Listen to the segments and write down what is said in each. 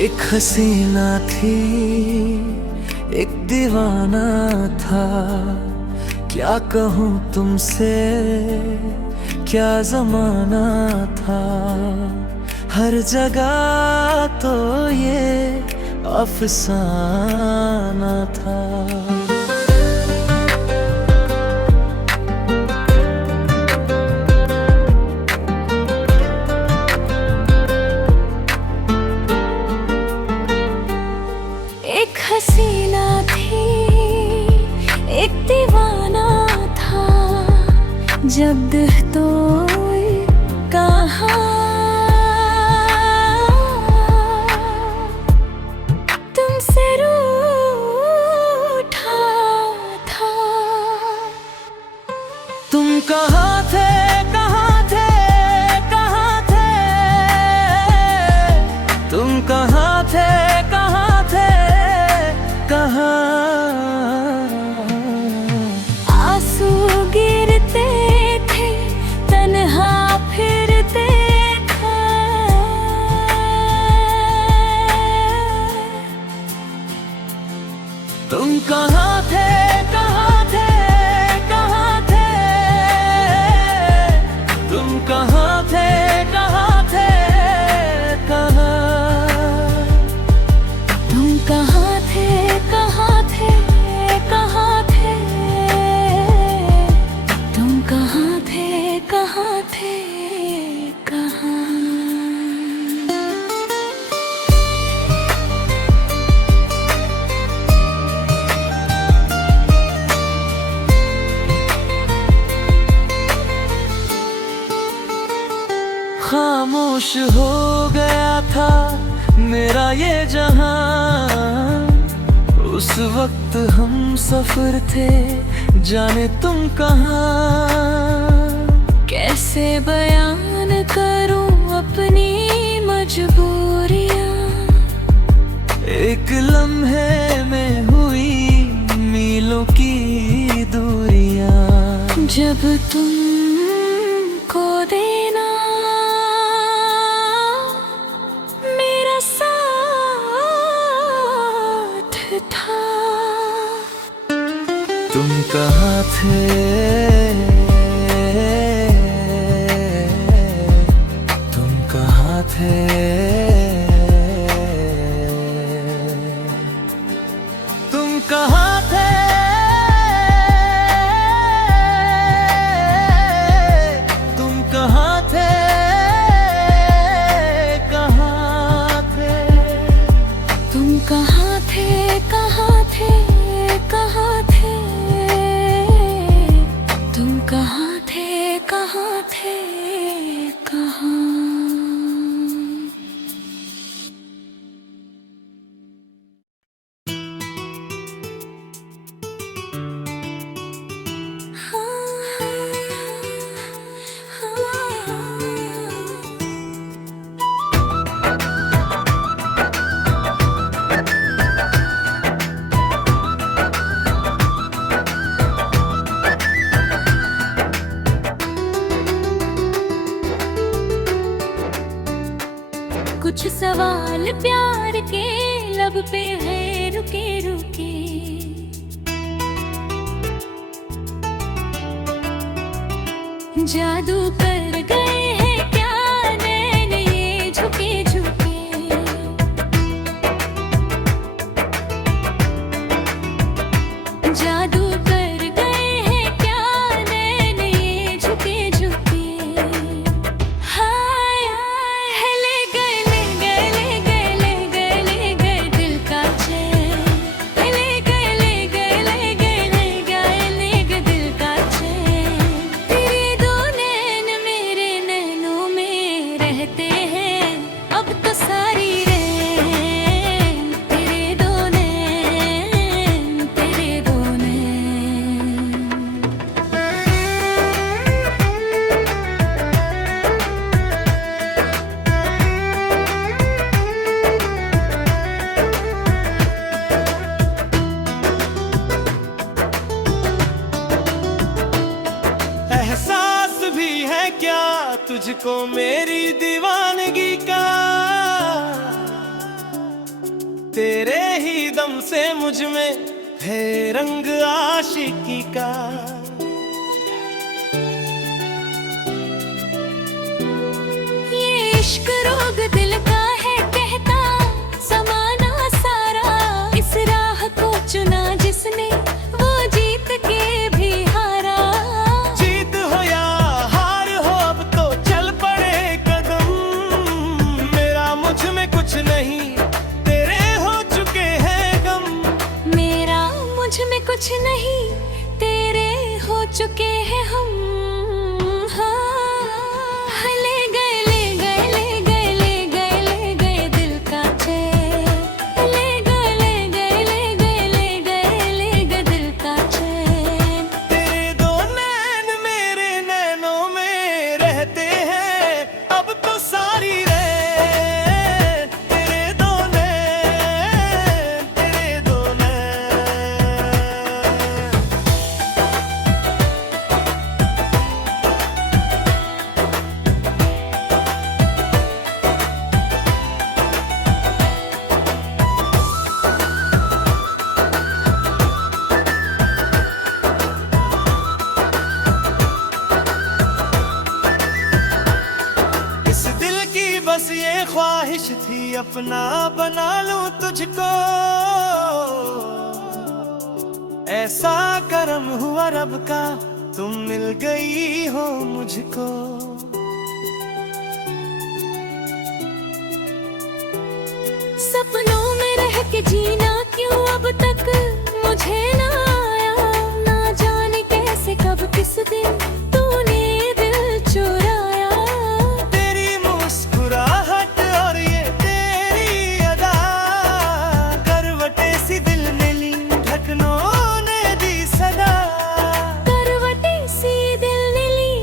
एक हसीना थी, एक दीवाना था। क्या कहूँ तुमसे, क्या जमाना था। हर जगह तो ये अफसाना था। एक हसीना थी, एक दीवाना था। जब दिल तो कहाँ तुमसे रूठा था। तुम कहाँ थे, कहाँ थे, कहाँ थे। तुम कहाँ थे, कहाँ थे, कहाँ। आंसू गिरते थे, तन्हा फिरते थे। तुम कहाँ थे, कहाँ थे, कहाँ थे। तुम कहाँ थे, कहाँ थे, कहाँ। तुम कहाँ थे, कहाँ थे, कहाँ थे। तुम कहाँ थे, कहाँ थे, कहाँ। खामोश हो गया था मेरा ये जहां। उस वक्त हम सफर थे, जाने तुम कहाँ। कैसे बयान करूं अपनी मजबूरियां। एक लम्हे में हुई मीलों की दूरियां। जब तुम को देना मेरा साथ था। तुम कहाँ थे, तुम कहाँ थे। तुम कहाँ थे, तुम कहाँ थे, कहाँ थे। तुम कहाँ थे, कहाँ थे, कहाँ थे। तुम कहाँ थे, कहाँ थे, कहाँ। कुछ सवाल प्यार के लब पे है रुके रुके। जादू कर गए हैं क्या नैन ये झुके झुके। जादू कर गए हैं क्या नैन ये झुके झुके। हाय हाय ले गए ले गए ले गए ले गए ले गए दिल का चैन। ले गए ले गए ले गए ले गए ले गए दिल का चैन। तेरे दो नैन मेरे नैनों में रहते हैं अब तो सारी रैन। तेरे दो नैन, तेरे दो नैन। एहसास भी है क्या तुझको मेरी दीवानगी का। तेरे ही दम से मुझ में है रंग आशिकी का। ये इश्क रोग दिल का है कहता समाना सारा, इस राह को चुना जिसने वो जीत के भी हारा। जीत हो या हार हो अब तो चल पड़े कदम, मेरा मुझ में कुछ नहीं तेरे हो चुके हैं गम। मेरा मुझ में कुछ नहीं तेरे हो चुके हैं हम। हाँ, ले गए ले गए ले गए ले गए ले गए दिल का चैन। ले गए ले गए ले गए ले गए ले गए दिल का चैन। तेरे दो नैन मेरे नैनों में रहते हैं अब तो सारी रात। तेरे दो नैन, तेरे दो नैन। इस दिल की बस ये ख्वाहिश थी अपना बना लूं तुझको, ऐसा करम हुआ रब का तुम मिल गई हो मुझको। सपनों में रह के जीना क्यों अब तक मुझे ना आया। ना जाने कैसे कब किस दिन तूने दिल चुराया। तेरी मुस्कुराहट और ये तेरी अदा, करवटे सी दिल ने ली ढकनों ने दी सदा। करवटे सी दिल ने ली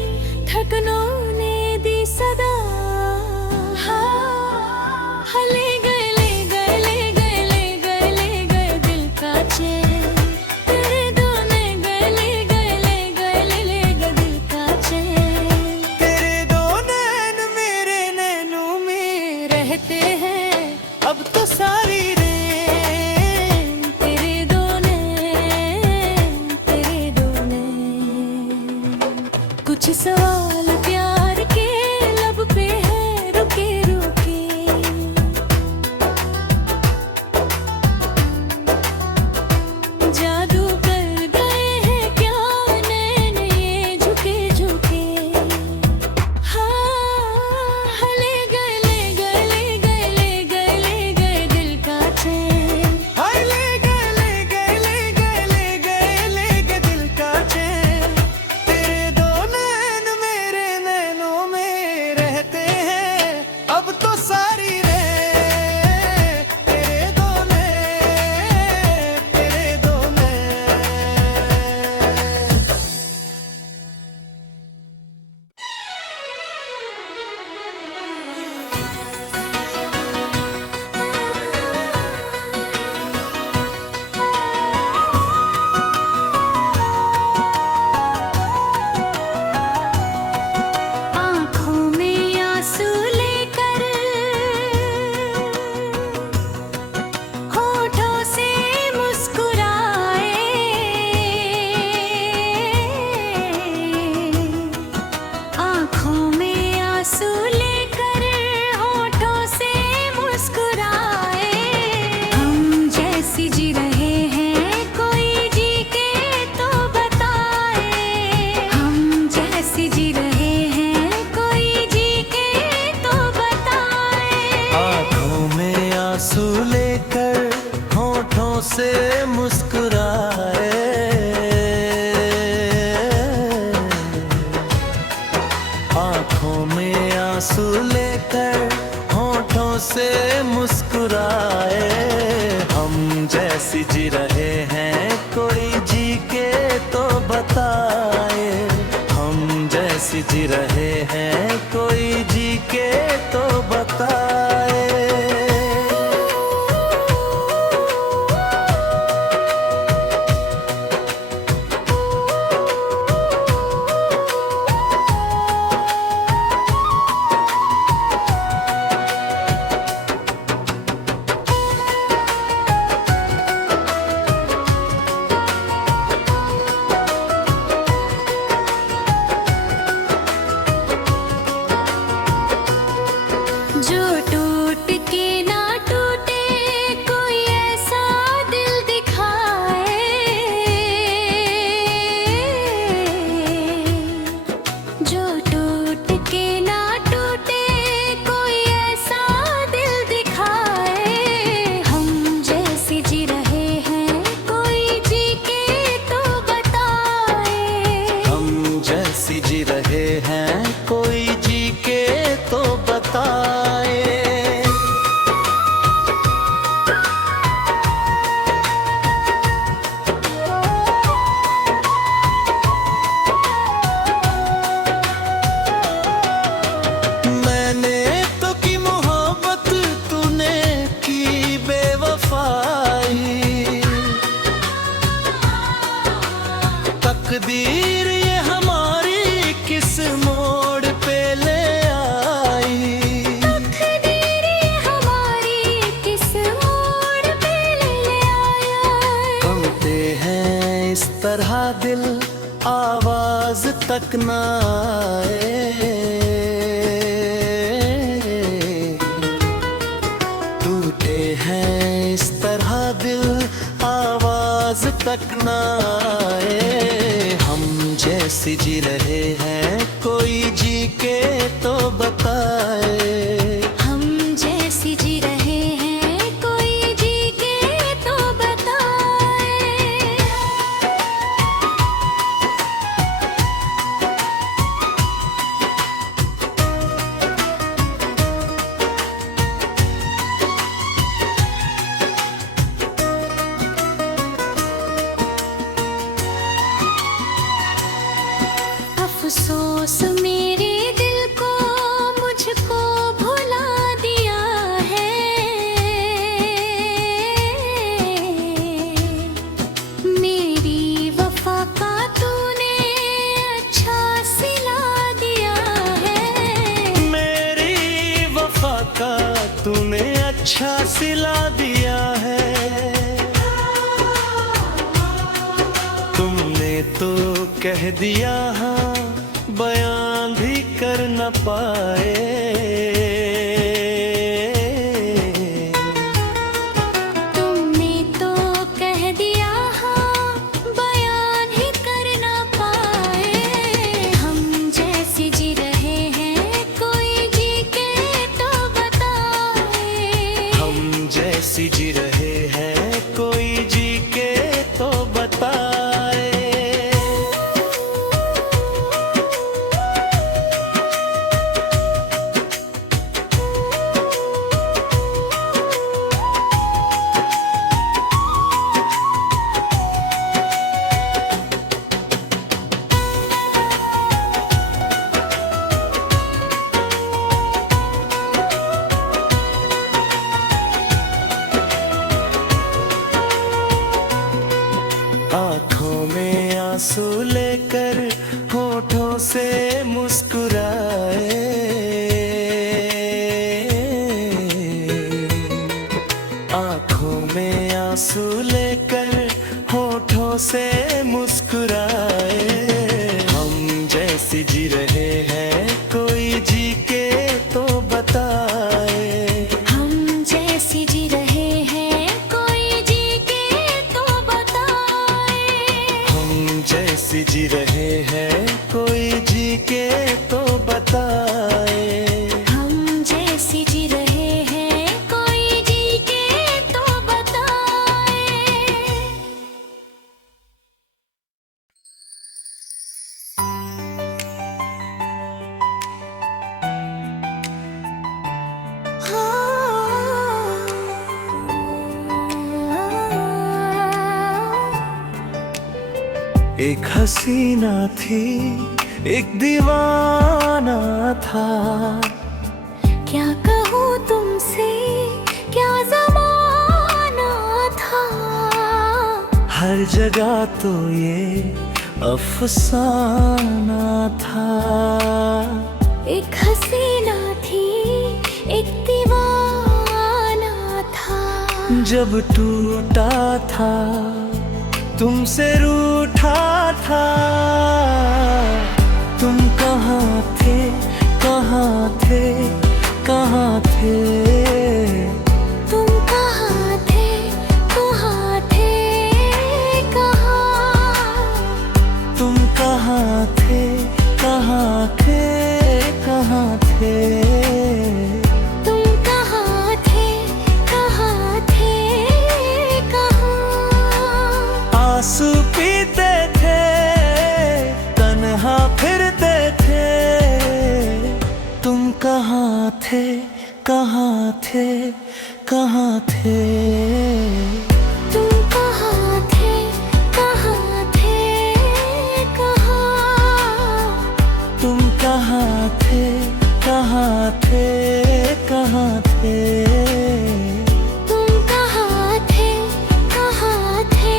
ढकनों ने दी सदा। हाँ, ले गए ले गए ले गए ले गए ले गए दिल का चैन। तेरे दो ने गए ले गए ले गए ले गए दिल का चैन। तेरे दो नैन मेरे नैनों में रहते हैं अब तो सारी रात। तेरे दो नैन, तेरे दो नैन। कुछ सवाल प्यार के लब पे है रुके रुके। जादू कर गए हैं क्या नैन ये झुके झुके। हाँ, ले गए ले गए ले गए ले गए ले गए दिल का चैन। हाय ले गए ले गए ले गए ले गए ले गए दिल का चैन। तेरे दो नैन मेरे नैनों में रहते हैं अब तो सारी रात। तेरे दो नैन, तेरे दो नैन। आँखों में आंसू लेकर होठों से मुस्कुराए। आँखों में आंसू लेकर होठों से मुस्कुराए। हम जैसी जी रहे हैं कोई जी के तो बताए। हम जैसी जी रहे हैं कोई जी के तो बताए। आँखों में आंसू लेकर होठों से मुस्कुराए। आँखों में आंसू लेकर होठों से मुस्कुराए। हम जैसी जी रहे हैं कोई जी के तो बताए। हम जैसी जी रहे हैं कोई जी के तो बताए। जो टूट के ना टूटे, कोई ऐसा दिल दिखाए, जो टूट के ना टूटे, कोई ऐसा दिल दिखाए। हम जैसे जी रहे हैं, कोई जी के तो बताए। हम जैसी जी रहे हैं, कोई जी के तो बताए। मैंने तो की मोहब्बत, तूने की बेवफाई। तकदीर ये हमारी किस मोड़ पे ले आई। तकदीर ये हमारी किस मोड़ पे ले आया। कांपते हैं इस तरह दिल, आवाज तक ना आए। टूटे हैं इस तरह दिल, आवाज तक ना आए। हम जैसे जी रहे हैं, कोई जी के तो बताए। हम जैसी जी रहे हैं, कोई जी के तो बताए। अफसोस मेरे दिल को मुझको भुला दिया है। मेरी वफा का तूने अच्छा सिला दिया है। मेरी वफा का तूने अच्छा सिला दिया है। तुमने तो कह दिया हाँ, बयान भी कर न पाए। तुमने तो कह दिया हाँ, बयान ही कर ना पाए। हम जैसे जी रहे हैं, कोई जी के तो बताए। हम जैसी जी रहे हैं, कोई जी के तो बताए। आँखों में आंसू लेकर होठों से मुस्कुराए। आँखों में आंसू लेकर होठों से मुस्कुराए। हम जैसी जी रहे हैं, कोई जी के तो बताए। हम जैसी जी रहे हैं, कोई जी के तो बताए। हम जैसी जी रहे हैं, कोई जी के तो बताए। हम जैसी जी रहे हैं, कोई जी के तो बताए। एक हसीना थी, एक दीवाना था। क्या कहूँ तुमसे, क्या ज़माना था। हर जगह तो ये अफसाना था। एक हसीना थी, एक दीवाना था। जब टूटा था, तुमसे रूठा था। तुम कहाँ थे, कहाँ थे, कहाँ थे? तुम कहाँ थे, कहाँ थे, कहाँ? तुम कहाँ थे, कहाँ थे, कहाँ थे? तुम कहाँ थे, कहाँ थे, कहाँ? आंसू पीते थे, तन्हा फिरते थे। तुम कहाँ थे, कहाँ थे, कहाँ थे? तुम कहाँ थे, कहाँ थे, कहाँ? तुम कहाँ थे, कहाँ थे, कहाँ थे? तुम कहाँ थे, कहाँ थे,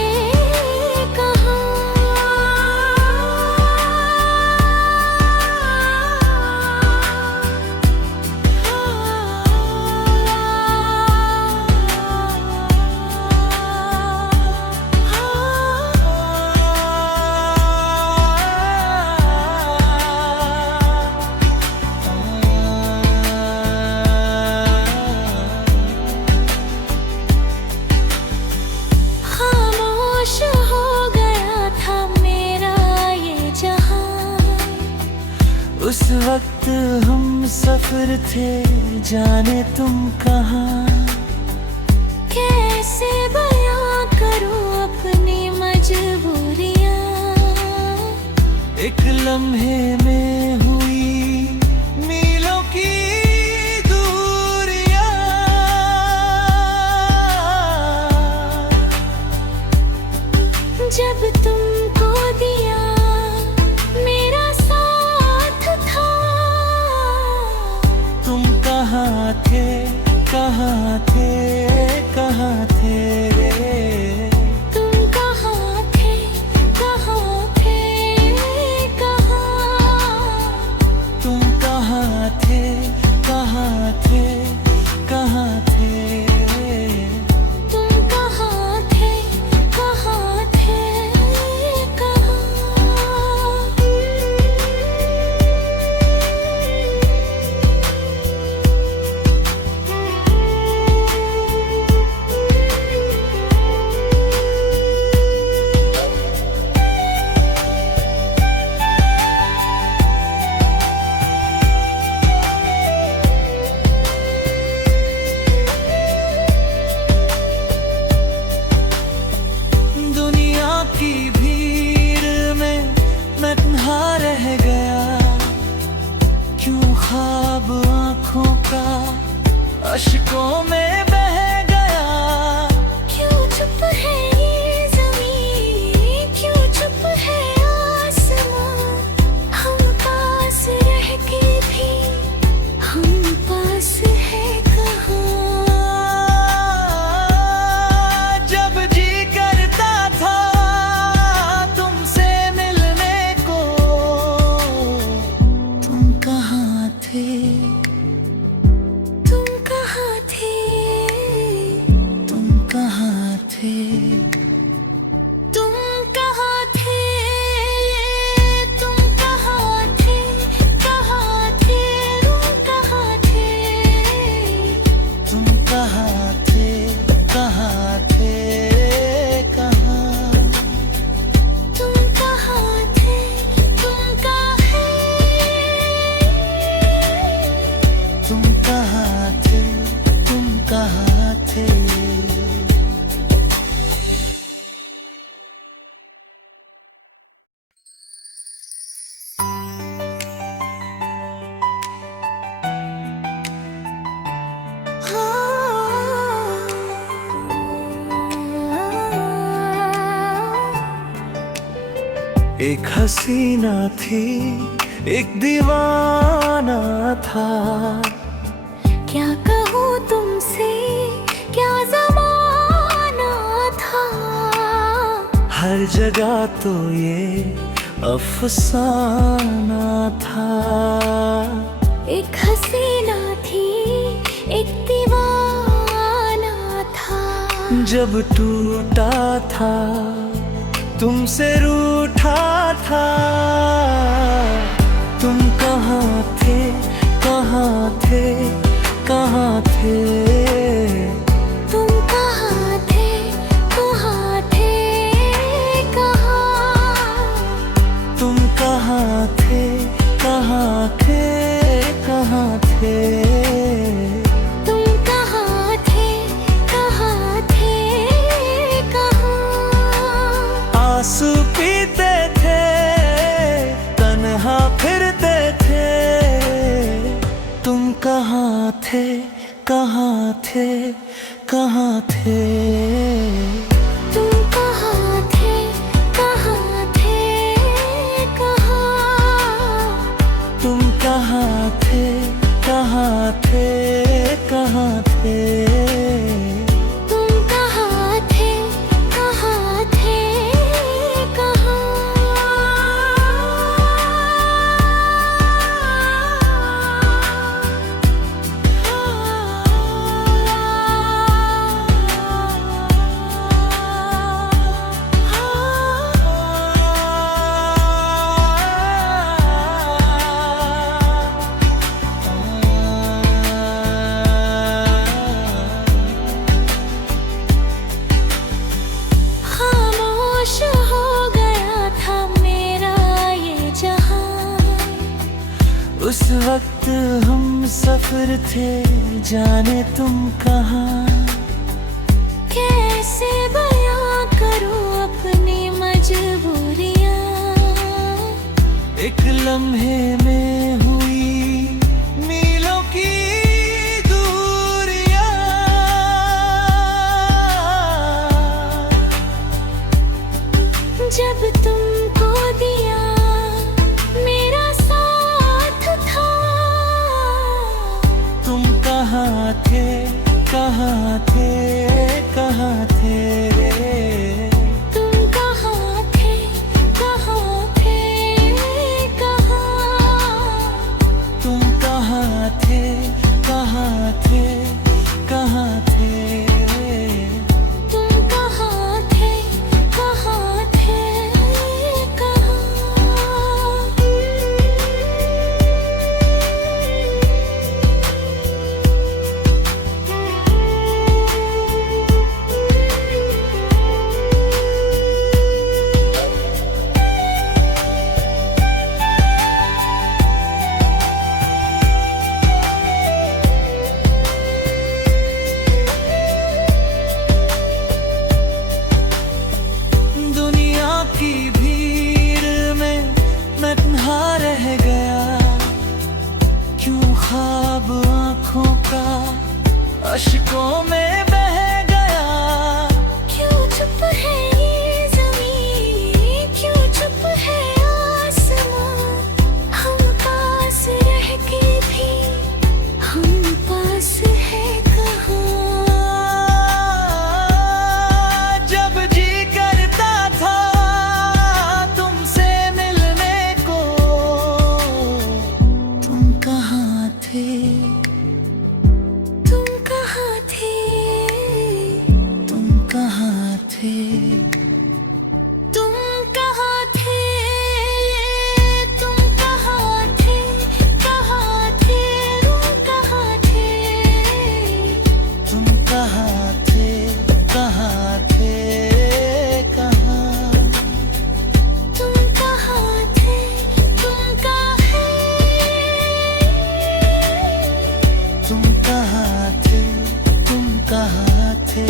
खामोश हो गया था मेरा ये जहां। उस वक्त हम सफर थे, जाने तुम कहाँ। कैसे बयां करूं अपनी मजबूरियां। एक लम्हे में हुई मीलों की दूरियां। जब तुमको दिया मेरा साथ था। तुम कहाँ थे, कहाँ थे, कहाँ थे? तुम कहाँ थे, कहाँ थे, कहाँ? तुम कहाँ थे, कहाँ थे, कहाँ थे? तुम कहाँ थे, कहाँ थे, दुनिया की भीड़ में मैं तन्हा रह गया। क्यों ख्वाब आँखों का अश्कों में बह गया। क्यों चुप है ये ज़मीं, क्यों चुप है आसमां? हम पास रह के भी हम पास है कहाँ? जब जी करता था तुमसे मिलने को। तुम कहाँ थे, तुम कहाँ थे, तुम कहाँ थे? तुम कहाँ थे, तुम कहाँ थे, कहाँ थे, तुम कहाँ थे? तुम कहाँ थे, कहाँ थे, कहाँ? तुम कहाँ थे, तुम तुम कहाँ थे, तुम कहाँ थे? एक हसीना थी, एक दीवाना था। क्या कहूँ तुमसे, क्या ज़माना था। हर जगह तो ये अफसाना था। एक हसीना थी, एक दीवाना था। जब टूटा था तुमसे रूठा था। तुम कहाँ थे, कहाँ थे, कहाँ थे? तुम कहाँ थे, कहाँ थे, कहाँ? तुम कहाँ थे, कहाँ थे, कहाँ थे? तुम कहाँ थे, कहाँ थे, कहाँ? आंसू पीते थे, तन्हा फिरते थे। तुम कहाँ थे, कहाँ थे, कहाँ थे? तुम कहाँ थे, कहाँ थे, कहाँ? तुम कहाँ थे, कहाँ थे, कहाँ थे? तुम कहाँ थे, कहाँ थे, खामोश हो गया था मेरा ये जहां। उस वक्त हम सफर थे, जाने तुम कहाँ। कैसे बयां करूं अपनी मजबूरियां। एक लम्हे में हुई मीलों की दूरियां। जब तुमको दिया मेरा साथ था। तुम कहाँ थे, कहाँ थे, कहाँ थे? तुम कहाँ थे, कहाँ थे, कहाँ? तुम कहाँ थे, कहाँ थे, कहाँ थे? तुम कहाँ थे, कहाँ थे, दुनिया की भीड़ में मैं तन्हा रह गया। क्यों ख्वाब आँखों का अश्कों में बह गया। क्यों चुप है ये ज़मीं, क्यों चुप है आसमां? हम पास रह के भी हम पास है कहाँ? जब जी करता था तुमसे मिलने को। तुम कहाँ थे, तुम कहाँ थे, तुम कहाँ थे? तुम कहाँ थे, तुम कहाँ थे, कहाँ थे, तुम कहाँ थे? तुम कहाँ थे, कहाँ थे, कहाँ? तुम कहाँ थे, तुम तुम कहाँ थे, तुम कहाँ थे?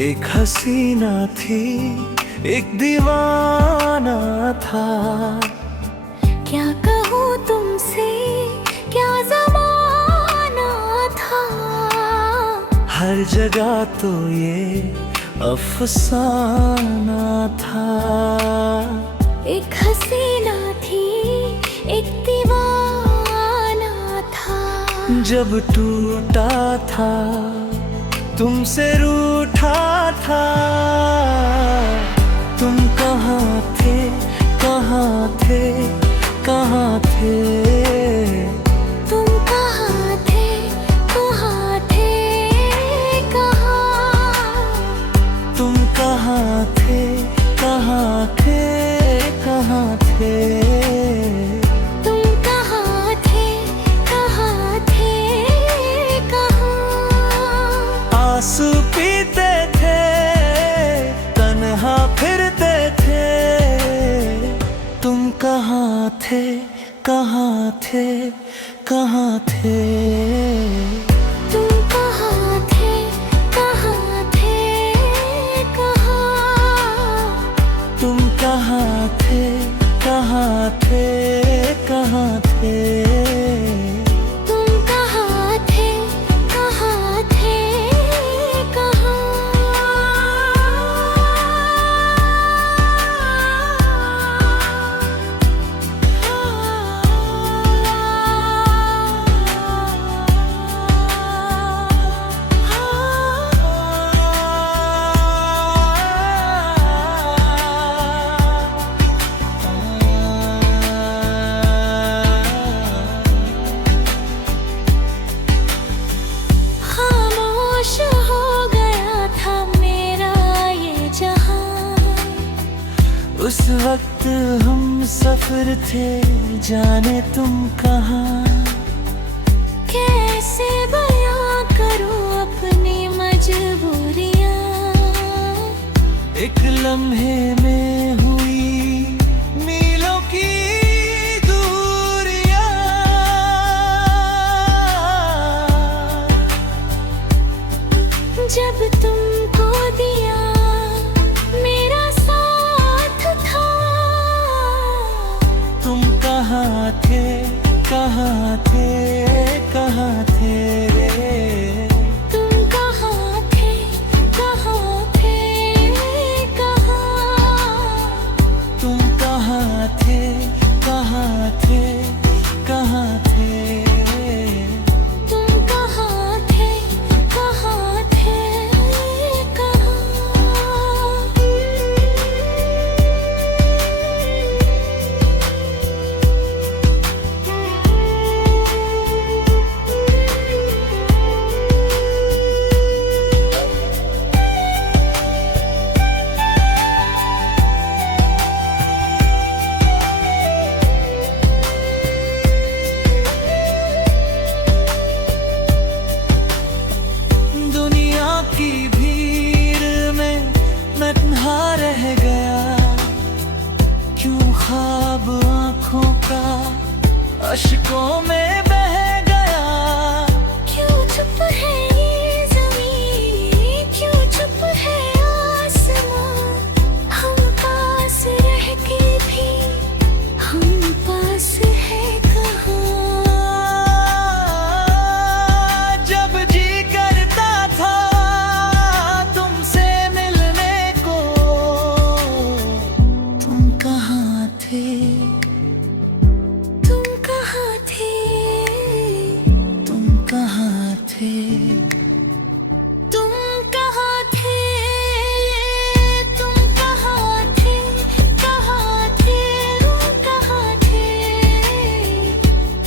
एक हसीना थी, एक दीवाना था। क्या कहूँ तुमसे, क्या ज़माना था। हर जगह तो ये अफसाना था। एक हसीना थी, एक दीवाना था। जब टूटा था तुमसे रूठा था। तुम कहाँ थे, कहाँ थे, कहाँ थे? तुम कहाँ थे, कहाँ थे, कहाँ? तुम कहाँ थे, कहाँ थे, कहाँ थे? तुम कहाँ थे, कहाँ थे, कहाँ? आंसू पीते थे, तन्हा फिरते थे। तुम कहाँ थे, कहाँ थे, कहाँ थे? तुम कहाँ थे, कहाँ थे, कहाँ? तुम कहाँ थे, कहाँ थे, कहाँ थे? तुम कहाँ थे, कहाँ थे, खामोश हो गया था मेरा ये जहां। उस वक्त हम सफर थे, जाने तुम कहाँ। कैसे बयां करूं अपनी मजबूरियां। एक लम्हे में हुई मीलों की दूरियां। जब तुमको दिया मेरा साथ था। तुम कहाँ थे, कहाँ थे, कहाँ थे? तुम कहाँ थे, कहाँ थे, कहाँ? तुम कहाँ थे, कहाँ थे, कहाँ थे? तुम कहाँ थे, कहाँ थे, दुनिया की भीड़ में मैं तन्हा रह गया। क्यों ख्वाब आँखों का अश्कों में बह गया। क्यों चुप है ये ज़मीं, क्यों चुप है आसमां? हम पास रह के भी हम पास है कहाँ? जब जी करता था तुमसे मिलने को। तुम कहाँ थे, तुम कहाँ थे, तुम कहाँ थे? तुम कहाँ थे, तुम कहाँ थे, कहाँ थे, तुम कहाँ थे?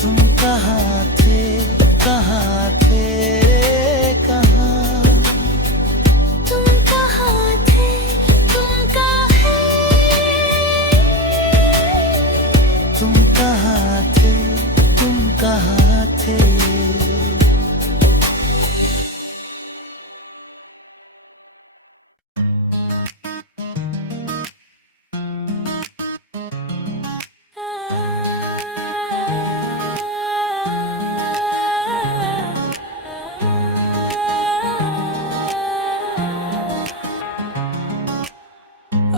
तुम कहाँ थे, कहाँ थे, कहाँ? तुम कहाँ थे, तुम तुम कहाँ थे, तुम कहाँ थे?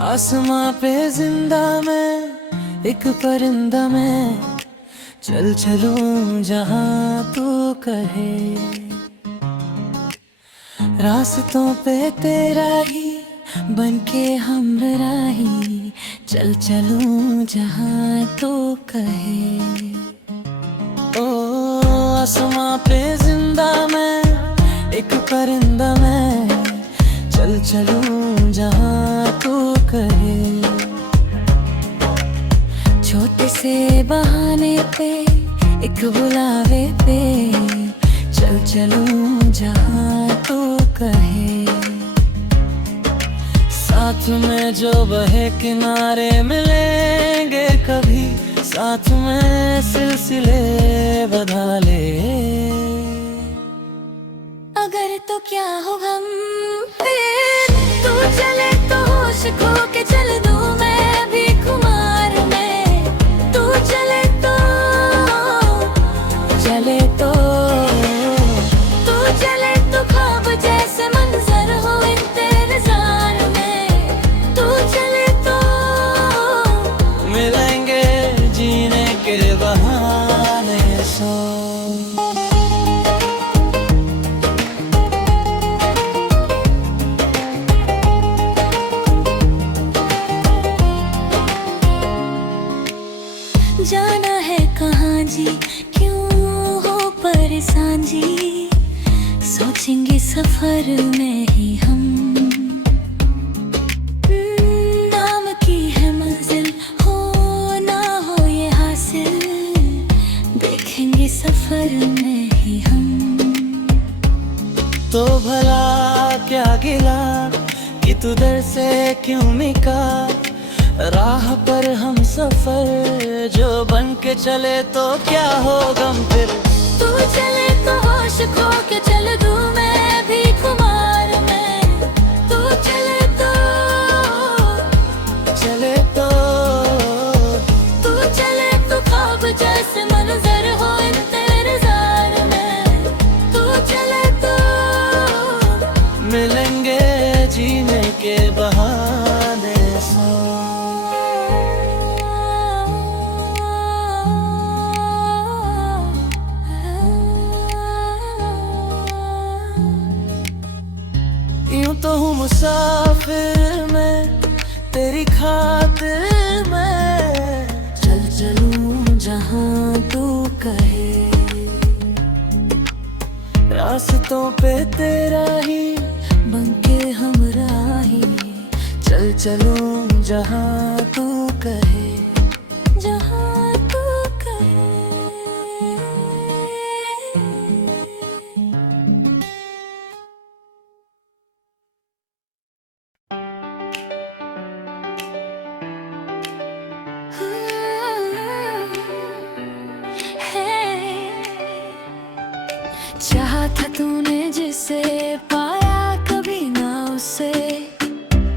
आसमां पे जिंदा मैं एक परिंदा मैं। चल चलूं जहां तू कहे। रास्तों पे तेरा ही बनके हमराही। चल चलूं जहां तू कहे। ओ आसमां पे जिंदा मैं एक परिंदा मैं। चल चलूं जहां तू कहे। छोटे किसी बहाने पे एक बुलावे पे चल चलूं जहाँ तू कहे। साथ में जो बहे किनारे मिलेंगे कभी, साथ में सिलसिले बधा ले। अगर तो क्या हो हम फिर, तू चले तो होश खो के चल दूं मैं भी खुमार में। तू चले तो तू चले तो ख्वाब जैसे मंजर हो इंतजार में। तू चले तो मिलेंगे जीने के बहाने सौ। जाना है कहाँ जी, क्यों हो परेशान जी, सोचेंगे सफर में ही हम। नाम की है मंजिल, हो ना हो ये हासिल, देखेंगे सफर में ही हम। तो भला क्या गिला कि तू दर से क्यों मिका, राह पर हम सफर जो बन के चले तो क्या हो गम फिर। तू चले तो होश खो के चल दूं मैं भी खुमार में। तू चले तो तू चले तो ख्वाब जैसे मंजर हो इंतजार में। तू चले तो मिलेंगे जीने के बहाने सौ। यूं तो हूँ मुसाफिर मैं तेरी खातिर मैं, चल चलूं जहाँ तू कहे। रास्तों पे तेरा ही बनके हमराही चल चलूं जहाँ तू कहे। जहाँ तू कहे। चाहा था तूने जिसे पाया कभी ना उसे,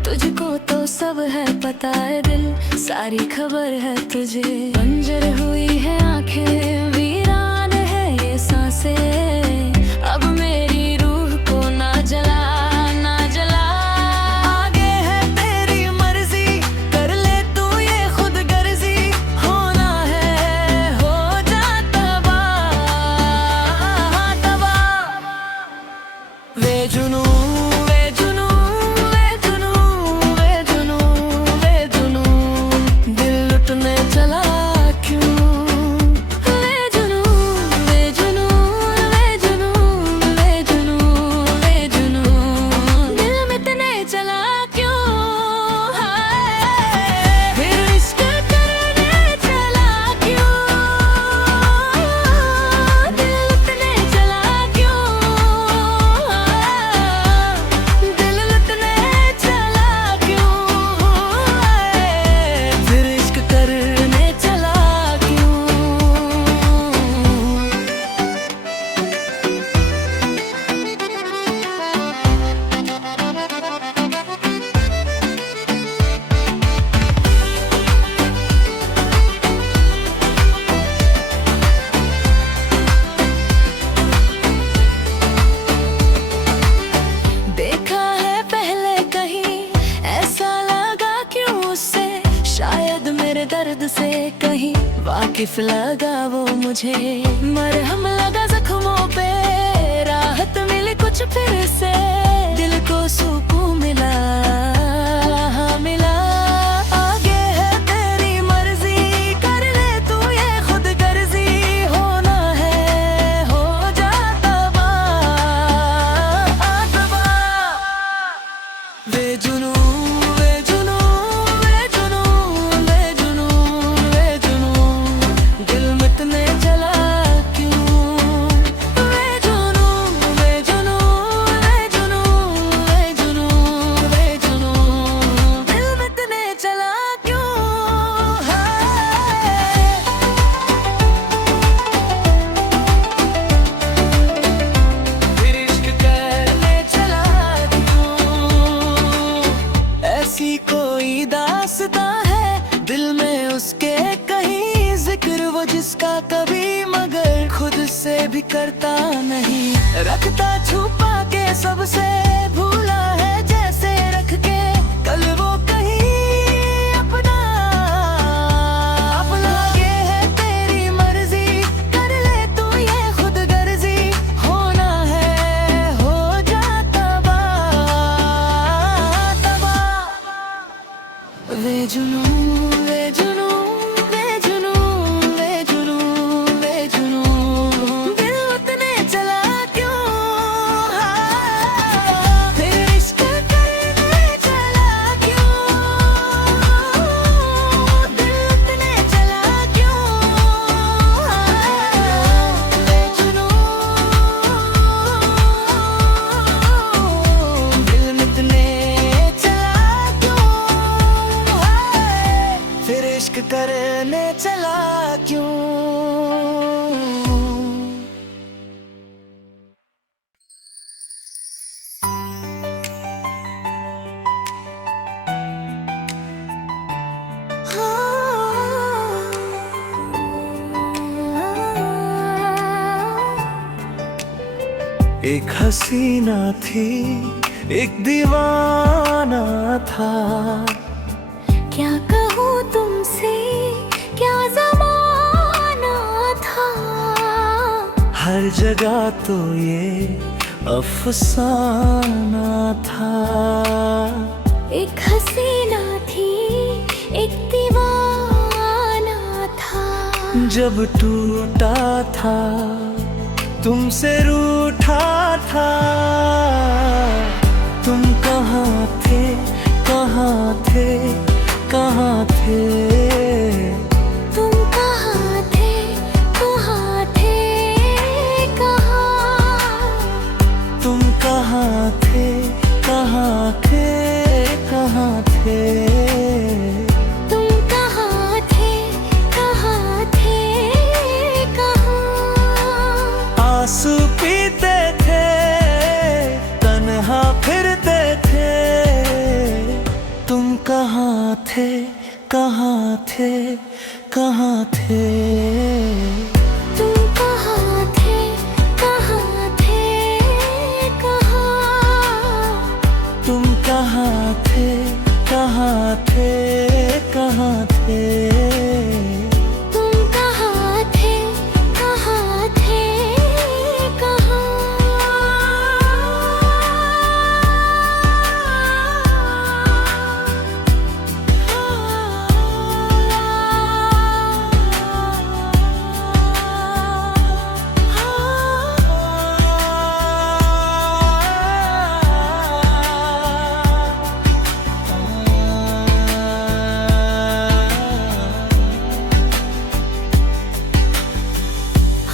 तुझको तो सब है पता है दिल, सारी खबर है तुझे। बंजर हुई है आंखें, वीरान है ये सांसें, अब मेरी रूह को ना जला ना जला। आगे है तेरी मर्जी, कर ले तू ये खुद गर्जी, होना है हो जा तबाह तबाह। वे जुनू वे जुनू वे जुनू वे जुनू वे जुनू, दिल लुटने चला क्यों। वे जुनू वे जुनू वे जुनू वे जुनू वे जुनू, दिल में तने चला क्यों। हाय फिर इश्क करने चला क्यों, दिल लुटने चला क्यों। दिल लुटने चला क्यों, फिर इश्क करने चला क्यों। देखा है पहले कहीं, ऐसा लगा क्यों उससे, शायद मेरे दर्द से कहीं वाकिफ लगा वो मुझे। मरहम लगा जख्मों पे, राहत मिली कुछ फिर से, दिल को सुकून मिला हाँ मिला। आगे है तेरी मर्जी, कर ले तू ये खुद गर्जी, होना है हो जा तबाह तबाह। वे जुनू वे जुनू वे जुनू वे जुनू वे जुनू, इसका कभी, मगर खुद से भी करता नहीं। रखता छुपा के सबसे, भूला है जैसे रख के, कल वो कहीं अपना अपना। ये है तेरी मर्जी, कर ले तू ये खुद गर्जी, होना है हो जा तबाह तबाह। वे जुनून वे जुनून वे जुनून वे जुनून वे जुनून, दिल उतने चला क्यों, हाँ, फिर इश्क करने चला क्यों, दिल उतने चला क्यों, हाँ, वे जुनून, दिल उतने चला क्यों, हाय, फिर इश्क करने चला क्यों। एक हसीना थी, एक दीवाना था, क्या कहूँ तुमसे, क्या ज़माना था। हर जगह तो ये अफसाना था। एक हसीना थी, एक दीवाना था। जब टूटा था, तुमसे रूठा था, तुम कहाँ थे, कहाँ थे, कहाँ थे, तुम कहाँ थे, कहाँ थे, कहाँ, तुम कहाँ थे, कहाँ थे, कहाँ थे, तुम कहाँ थे, कहाँ थे, कहाँ। आंसू पीते थे, तन्हा फिरते थे, तुम कहाँ थे, कहाँ थे, कहाँ थे, तुम कहाँ थे, कहाँ थे, कहाँ। तुम कहाँ थे, कहाँ थे, कहाँ थे, तुम कहाँ थे, कहाँ थे,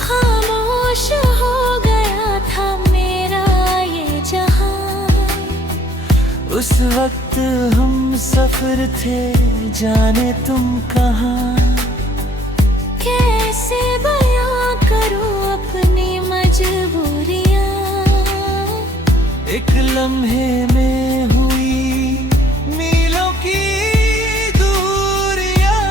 खामोश हो गया था मेरा ये जहां। उस वक्त हम सफर थे, जाने तुम कहाँ। कैसे बयां करूं अपनी मजबूरियां। एक लम्हे में हुई मीलों की दूरियां।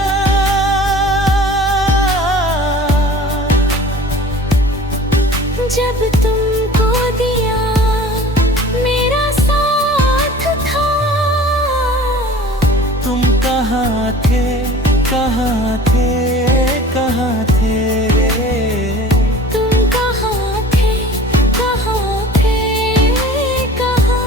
जब तुमको दिया मेरा साथ था। तुम कहाँ थे, कहाँ थे, कहाँ थे, तुम कहाँ थे, कहाँ थे, कहाँ।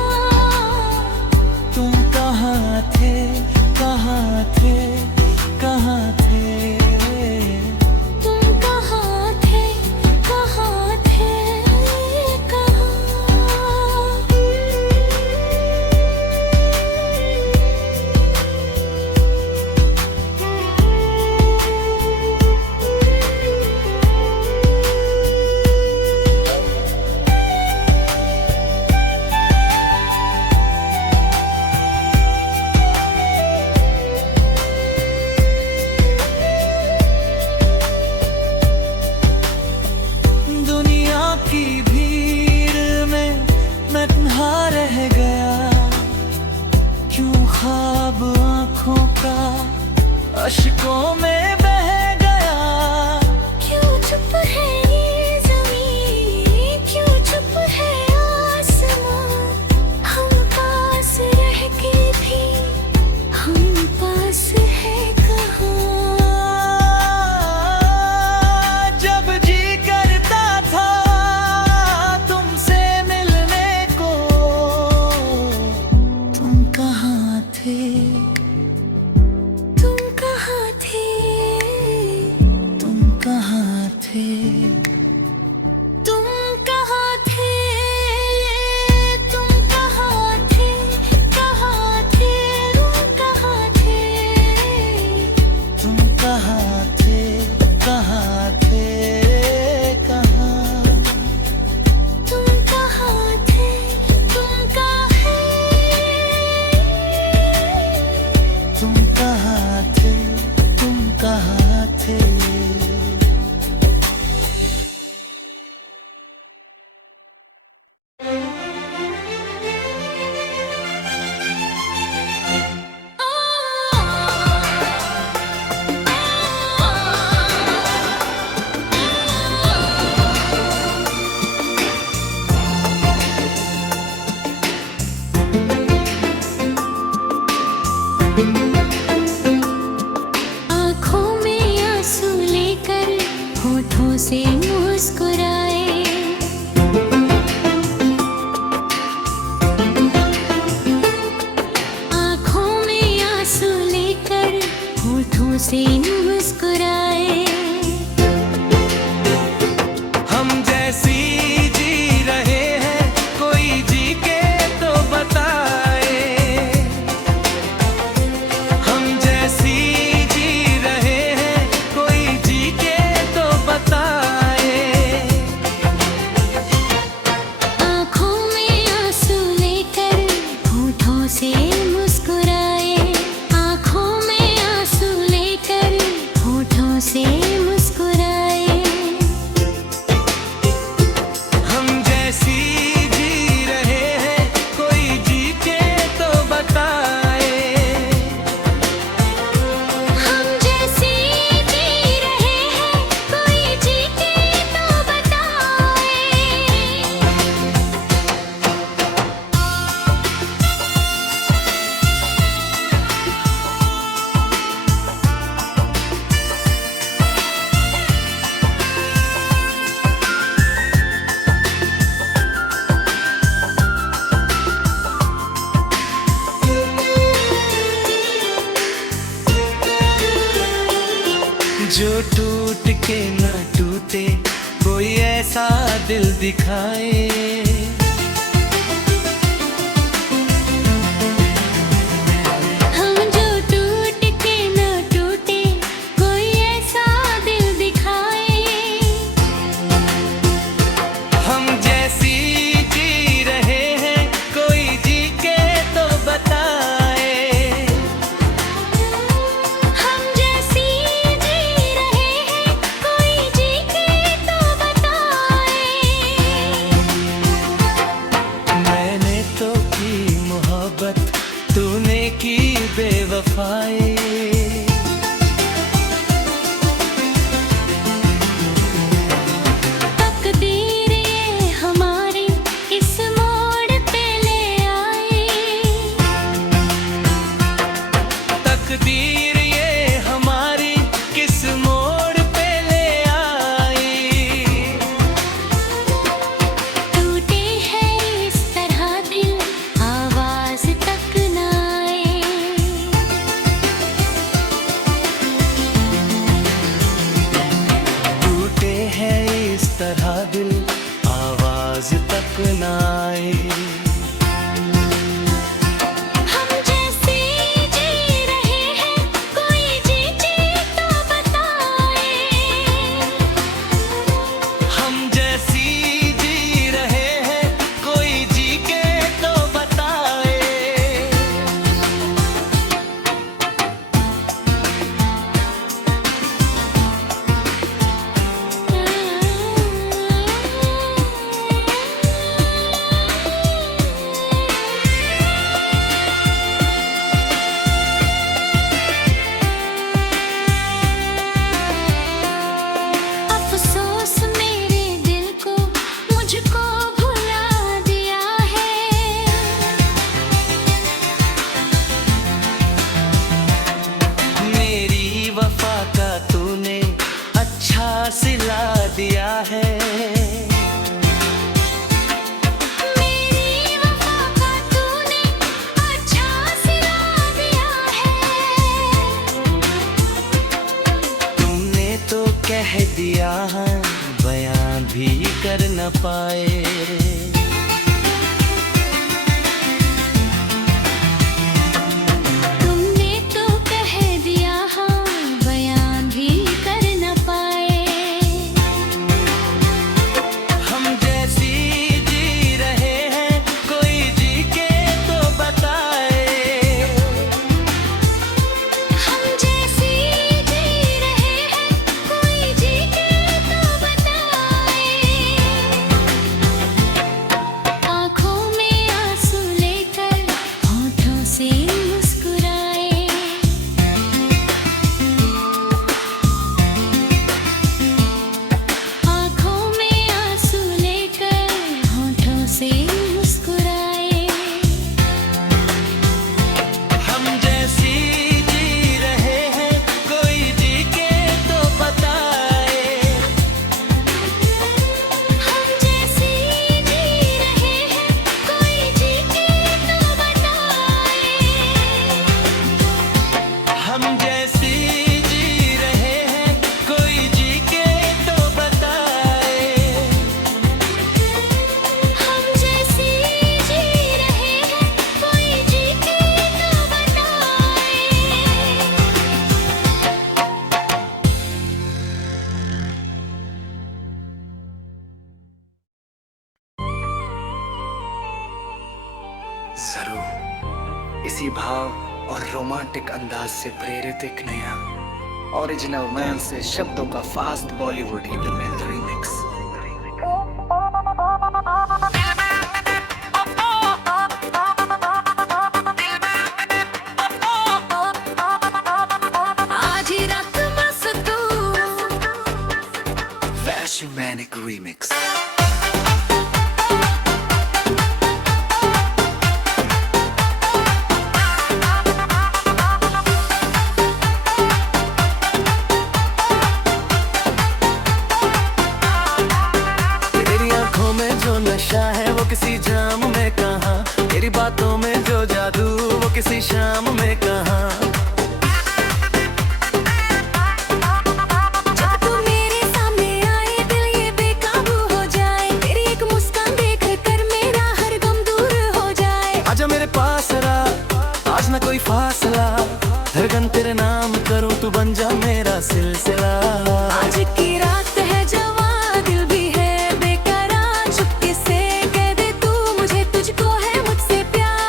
से मुस्कुराए। आँखों में आंसू लेकर होठों से मुस्कुराए। हम जैसी जी रहे हैं कोई जी के तो बताए। हम जैसी जी रहे हैं कोई जी के तो बताए। आँखों में आंसू लेकर होठों से मुस्कुराए। आँखों में आंसू लेकर होठों से मुस्कुराए। हम जैसी जी रहे हैं कोई जी के तो बताए। हम जैसी जी रहे हैं कोई जी के तो बताए। जो टूट के न टूटे कोई ऐसा दिल दिखाए। हम जो टूट के न टूटे कोई ऐसा दिल दिखाए। हम जैसी जी रहे हैं कोई जी के तो बताए। हम जैसी जी रहे हैं कोई जी के तो बताए। मैंने तो की मोहब्बत तूने की बेवफाई। तकदीर ये हमारी इस मोड़ पे ले आए। तकदीर ये हमारी किस मोड़ पे ले आई। टूटे हैं इस तरह दिल आवाज तक न आए। टूटे हैं इस तरह दिल आवाज तक न आए। हम जैसी जी रहे हैं कोई जी तो बताए। हम जैसी जी रहे हैं कोई जी के तो बताए। अफसोस मेरे दिल को मुझको भुला दिया है। मेरी वफा का तूने अच्छा सिला दिया है। मेरी वफा का तूने अच्छा सिला दिया है। तुमने तो कह दिया है बयां भी कर न पाए। तुमने तो कह दिया हाँ बयान भी कर न पाए। हम जैसी जी रहे हैं कोई जी के तो बताए। हम जैसी जी रहे हैं कोई जी के तो बताए। जरूर इसी भाव और रोमांटिक अंदाज से प्रेरित एक नया ओरिजिनल मैन से शब्दों का फास्ट बॉलीवुड हिट में रीमिक्स। Manic remix. तेरी आंखों में जो नशा है वो किसी जाम में कहाँ, तेरी बातों में जो जादू वो किसी शाम में कहाँ। आज ना कोई फासला, धड़कन तेरे नाम करूं तू बन जा मेरा सिलसिला। आज की रात है जवा दिल भी है बेकरार, चुपके से कह दे तू मुझे तुझको है मुझसे प्यार।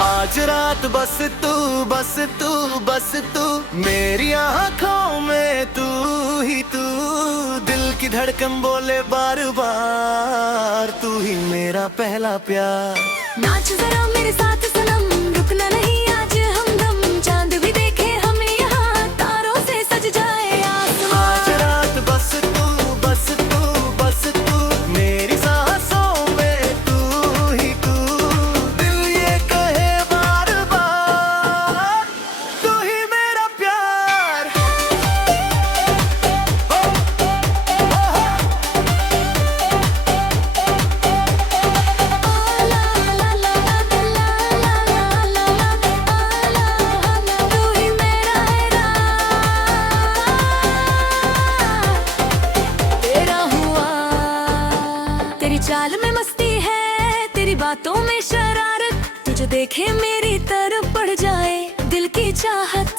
आज रात बस तू बस तू बस तू मेरी आँखों में तू ही तू, दिल की धड़कन बोले बार बार तू ही मेरा पहला प्यार। नाच जरा मेरे साथ सनम, रुकना नहीं आज हमदम, चांद भी देखे हम यहाँ तारों से सज जाए आसमां। आज रात बस तू बस तू बस तू मेरी सांसों में तू ही तू, दिल ये कहे बार बार तू ही मेरा प्यार। चाल में मस्ती है तेरी बातों में शरारत, तुझे देखे मेरी तरफ बढ़ जाए दिल की चाहत।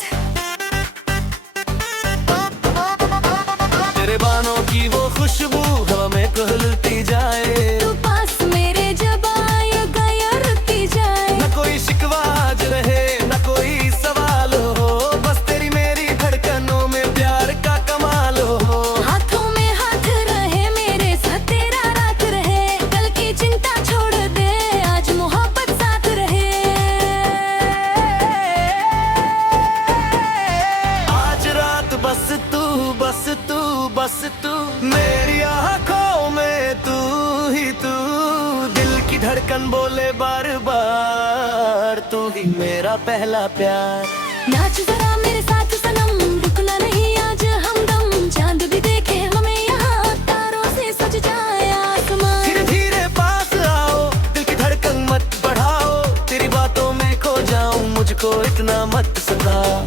तेरे बानों की वो खुशबू हवा में कहलती जाए, तू पास मेरे जब आए गया रुकती जाए। न कोई शिकवा आज रहे न कोई सवाल हो, बस तेरी मेरी धड़कनों में प्यार का कमाल हो। हाथों में हाथ रहे मेरे साथ तेरा रात रहे, कल की चिंता छोड़ दे आज मोहब्बत साथ रहे। आज रात बस तू बस तू बस तू मेरी आँखों में तू ही तू, दिल की धड़कन बोले बार बार तू ही मेरा पहला प्यार। नाच जरा मेरे साथ सनम, रुकना नहीं आज हमदम, चांद भी देखे हमें यहाँ तारों से सज जाए आसमां। धीरे धीरे पास आओ दिल की धड़कन मत बढ़ाओ, तेरी बातों में खो जाऊं मुझको इतना मत सताओ।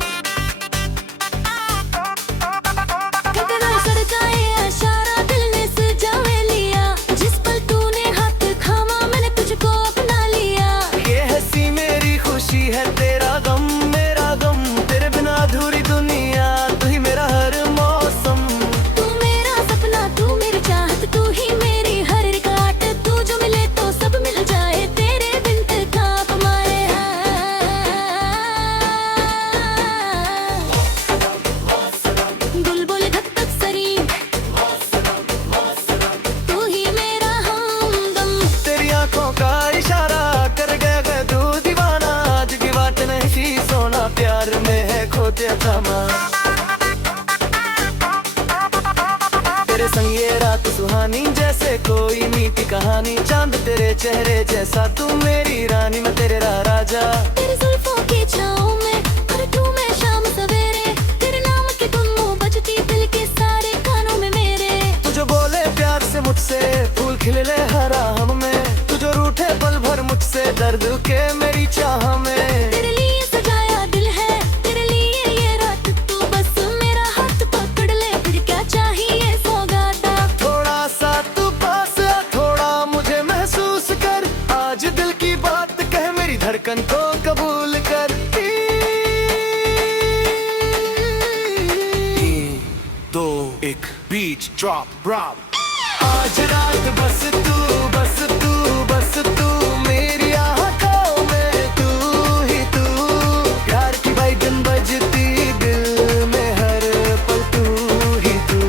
कितना सर जाए इशारा दिल ने सजाए लिया, जिस पल तूने हाथ थामा मैंने तुझको अपना लिया। ये हंसी मेरी खुशी है तेरा गम मेरा गम, तेरे बिना अधूरी दुनिया तू ही मेरा हर मौसम। तू मेरा सपना तू मेरी चाहत, तू ही मेरी हर रिकाट, तू जो मिले तो सब मिल जाए तेरे बिन कांप मारे। बुलबुल धक धक सरी तू ही मेरा हमदम। तेरी आंखों का इशारा कर गया तू दीवाना, आज की बात नहीं सोना प्यार में है खोते थमा। तेरे संग ये रात सुहानी जैसे कोई मीठी कहानी, चांद तेरे चेहरे जैसा तू मेरी रानी मैं तेरे राजा। तेरे जुल्फों की छाँव में हर तू मैं शाम सवेरे, तेरे नाम की धुन बजती दिल के सारे कानों में मेरे। तू जो बोले प्यार से मुझसे फूल खिले हरा हम में, तू जो रूठे पल भर मुझसे दर्द के मेरी चाह में। तेरे लिए सजाया दिल है तेरे लिए ये रात, तू बस मेरा हाथ पकड़ ले फिर क्या चाहिए सौगाता। थोड़ा सा तू पास आ, थोड़ा मुझे महसूस कर, आज दिल की बात कह मेरी धड़कन को कबूल कर। 3, 2, 1 बीच ड्रॉप ड्रॉप। आज रात बस तू बस तू बस तू मेरी आंखों में तू ही तू प्यार की बाइगन बजती दिल में हर पल तू ही तू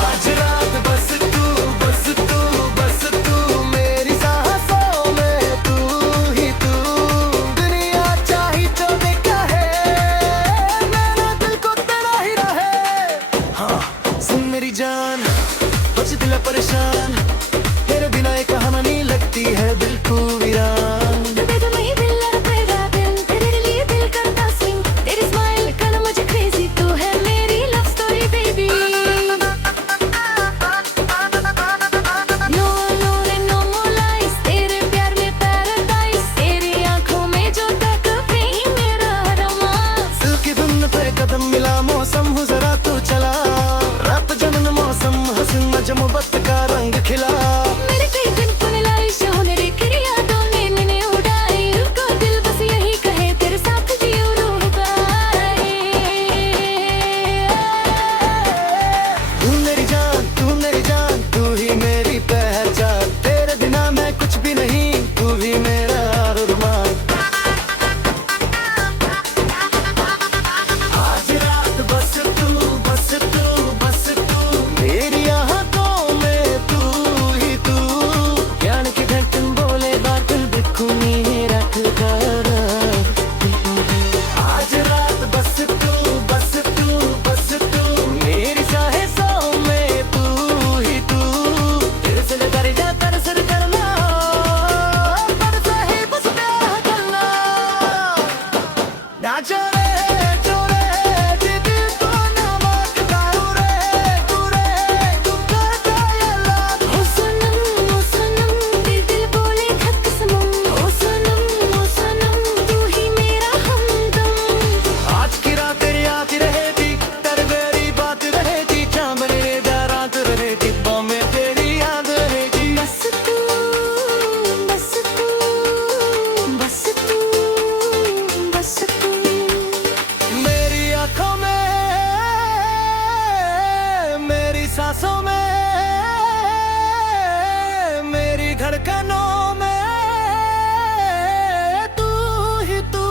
आज रात बस तू बस तू बस तू मेरी सांसों में तू ही तू दुनिया चाही तो देखा है मेरा दिल को तेरा ही रहे हाँ सुन मेरी जान बच दिल है परेशान तेरे बिना एक कहानी लगती है दिल को वीरान दे दो नहीं दिल तेरा दिल तेरे लिए दिल करता swing तेरी स्माइल कर मुझे crazy तू है मेरी love story baby No alone and no more lies तेरे प्यार में paradise तेरी आंखों में जो तक कहीं मेरा romance दिल की धुन पे कदम मिला मौसम हो जरा तू चला रात जनन मौसम हसन मोहब्बत का रंग खिला मेरे कई दिन पुन लाई शोने रे तेरी यादों ने मैंने उड़ाई रुको दिल बस यही कहे तेरे साथ जियो रूह पाए तू मेरी जान तू ही मेरी पहचान तेरे बिना मैं कुछ भी नहीं तू ही मेरा अरमान आज रात बस तू बस तू बस तू मेरी आंखों में तू ही तू ज्ञान की धड़कन बोले बात बिखुनी रख कर आज रात बस तू बस तू बस तू मेरी सांसों में तू ही तू तेरे से कर जा तरसर करना पर सही बस प्यार करना ना चले चोरे जिद तो ना मत करो रे तू करता ये लाख ओ सनम दिल बोले खत कसमम ओ सनम तू ही मेरा हमदम आज की रात तेरी आती रहेगी कर मेरी बात रहेगी चांदनी रात रहेगी में तेरी याद रहेगी बस तू बस तू बस तू बस तू मेरी आंखों में मेरी सांसों में मेरी धड़कनों में तू ही तू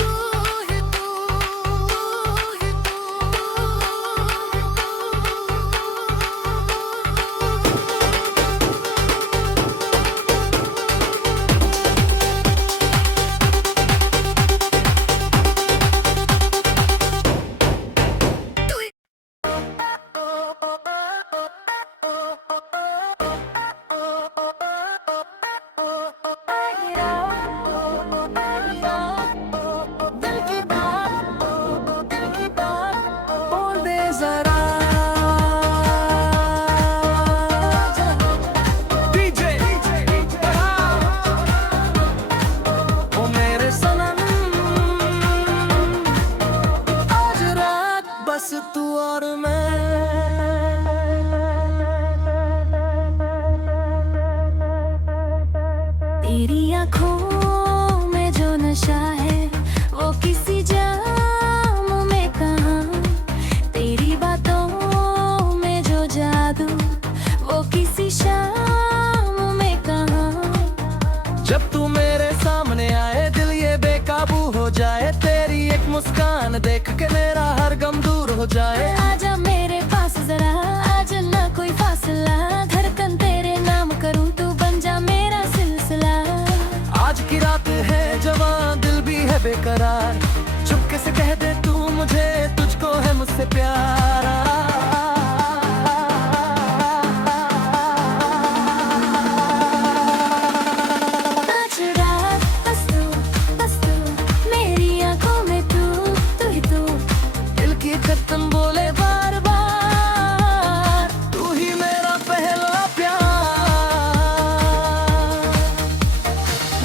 तू ही दिल की बात बोल दे जरा डीजे ओ मेरे सनम आज रात बस तू और मैं तेरी आँखों में जो नशा है वो किसी जाम में कहाँ तेरी बातों में जो जादू वो किसी शाम में कहाँ जब तू मेरे सामने आए दिल ये बेकाबू हो जाए तेरी एक मुस्कान देख के मेरा हर गम दूर हो जाए आजा मेरे पास जरा आज ना कोई फासला धड़कन तेरे नाम करूँ तू बन जा मेरा सिलसिला आज की रात है जवां दिल भी है बेकरार चुपके से कह दे तू मुझे तुझको है मुझसे प्यार आज रात बस तू मेरी आँखों में तू ही तू दिल की धड़कन बोले बार बार तू ही मेरा पहला प्यार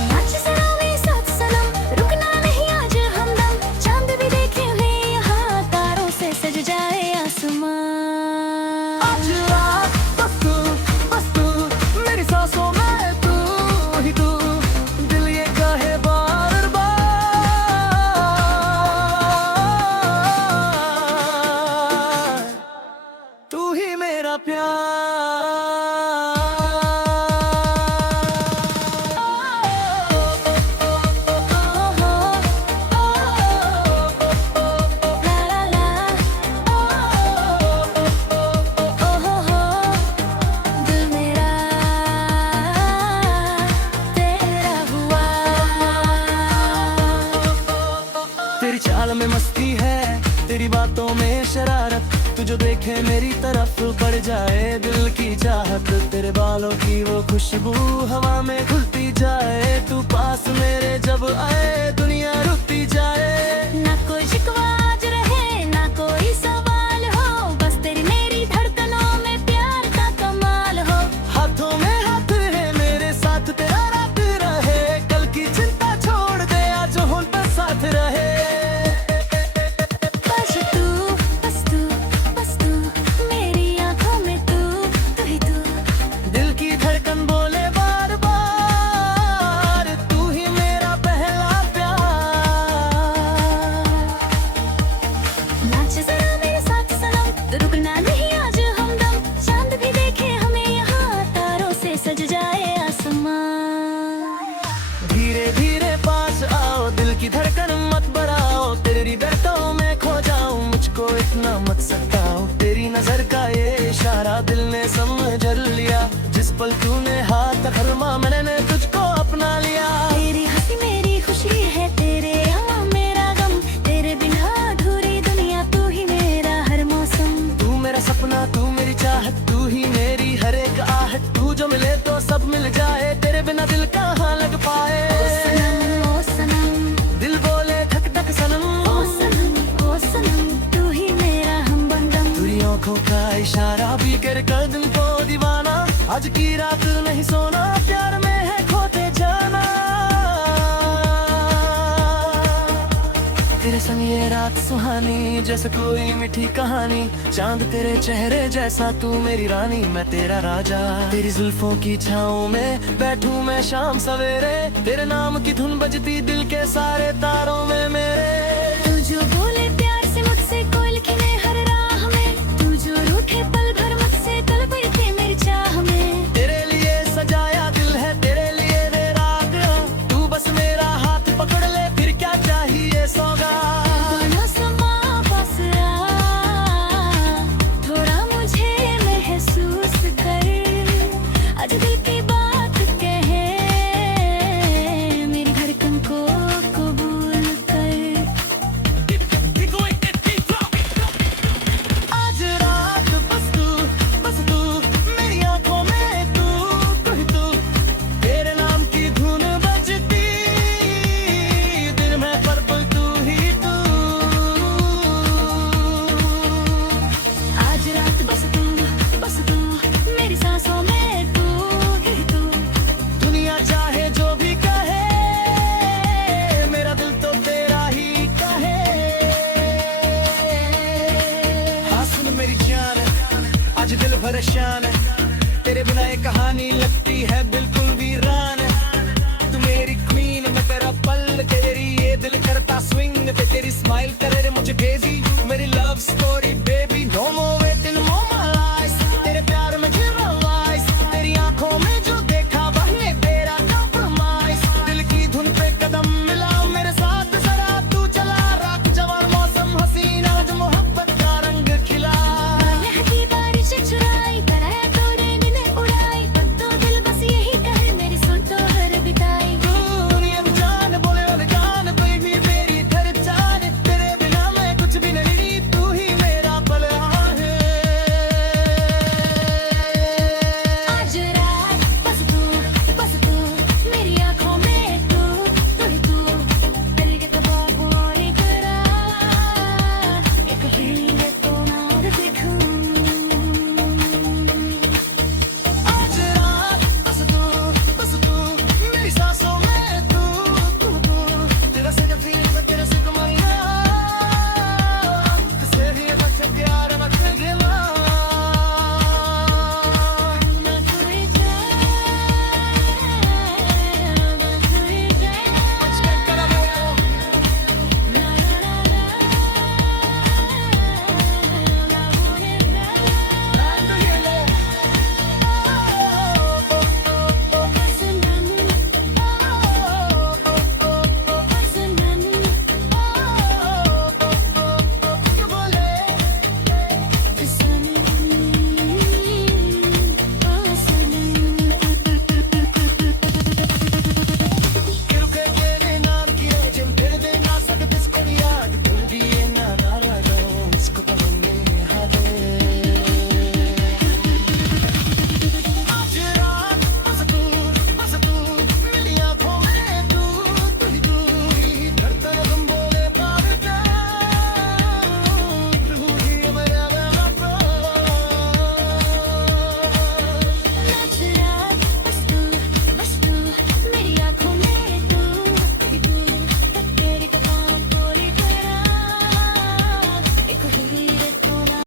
नाच जरा मेरे साथ सनम रुकना नहीं आज हमदम चांद भी देखे हैं यहाँ तारों से सज जाए मेरी चाल में मस्ती है, तेरी बातों में शरारत, तू जो देखे मेरी तरफ बढ़ जाए दिल की चाहत। तेरे बालों की वो खुशबू हवा में घुलती जाए, तू पास मेरे जब आए दुनिया रुकती जाए। ना कोई शिकवा आज रहे ना कोई सवाल हो, बस तेरी मेरी धड़कनों में प्यार का कमाल हो। हाथों में हाथ है मेरे साथ तेरा रात रहे, कल की चिंता छोड़ दे आज हों पर साथ रहे। बस तू मेरी आंखों में तू ही तू। दिल की धड़कन बोले बार बार, तू ही मेरा पहला प्यार। नाच जरा मेरे साथ सनम, तो रुकना नहीं आज हमदम, चांद भी देखे हमें यहाँ तारों से सज जाए आसमान। धीरे धीरे पास आओ, दिल की धड़कन मत बढ़ाओ, तेरी दर्दों में खो जाऊं मुझको इतना मत सताओ। तेरी नजर का ये इशारा दिल ने समझ लिया, जिस पल तूने हाथ थरमा मैंने तुझको अपना लिया। तेरी हंसी मेरी खुशी है, तेरे यहाँ मेरा गम, तेरे बिना अधूरी दुनिया, तू ही मेरा हर मौसम। तू मेरा सपना तू मेरी चाहत, तू ही मेरी हर एक आहट, तू जो मिले तो सब मिल जाए, तेरे बिना दिल कहाँ लग पाए। ओ सनम दिल बोले धक धक सनम, ओ सनम तू ही मेरा हमबंदम। तेरी आंखों का इशारा भी कर दिल को दीवाना, आज की रात नहीं सोना, प्यार में है खोते जाना। तेरे संग ये रात सुहानी जैसे कोई मीठी कहानी, चांद तेरे चेहरे जैसा तू मेरी रानी, मैं तेरा राजा। तेरी जुल्फों की छाँव में बैठूं मैं शाम सवेरे, तेरे नाम की धुन बजती दिल के सारे तारों में मेरे। तू जो बोले प्यार से मुझसे कोई लिखे हर राह में, तू जो रूठे पल भर मुझसे तड़पे थे मेरी चाह में। तेरे लिए सजाया दिल है तेरे लिए रे रात, तू बस मेरा हाथ पकड़ ले फिर क्या चाहिए सौगात। दोनों समा पास आ, थोड़ा मुझे महसूस कर, आज दिल की बात कहे मेरी धड़कन को कबूल कर। आज रात बस तू मेरी आंखों में तू ही तू, तेरे नाम की धुन बजती दिल में पर्पल तू ही तू। आज रात बस तू मेरी सांसों में तू ही तू। दुनिया चाहे जो भी कहे, मेरा दिल तो तेरा ही कहे। हाँ सुन मेरी जान, आज दिल परेशान, तेरे बिना ये कहानी लगती है बिल्कुल वीरान। तू मेरी क्वीन मैं तेरा पल, तेरी ये दिल करता स्विंग, तेरी स्माइल करे रे मुझे क्रेजी, मेरी लव स्टोरी